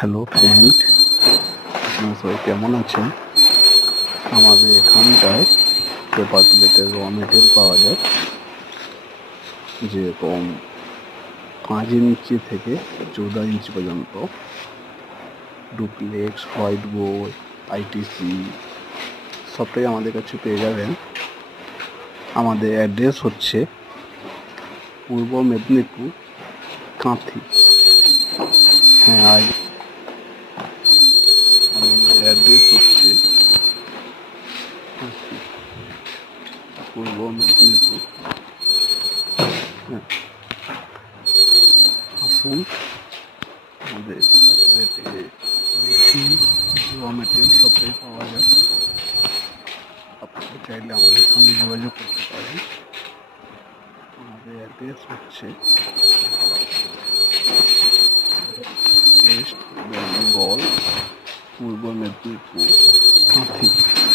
Hello friend, আপনারা সবাই কেমন আছেন? আমাদের এখানটায় পেপার প্লেটের র মেটেরিয়াল পাওয়া যায়, যেরকম 5 ইঞ্চি থেকে 14 ইঞ্চি পর্যন্ত। ডুপ্লেক্স, হোয়াইট বোর্ড, আইটিসি সবটাই আমাদের কাছে পেয়ে যাবেন। আমাদের অ্যাড্রেস হচ্ছে পূর্ব মেদিনীপুর, কাঁথি। হ্যাঁ, আমাদের অ্যাড্রেস হচ্ছে কাঁথি, পূর্ব মেদিনীপুর। হ্যাঁ, আসুন। আমাদের রেটে মেশিন, র মেটেরিয়াল সবটাই পাওয়া যায়। আপনারা চাইলে আমাদের সঙ্গে যোগাযোগ করতে পারেন। আমাদের অ্যাড্রেস হচ্ছে ওয়েস্ট বেঙ্গল, পূর্ব মেদিনীপুর, কাঁথি।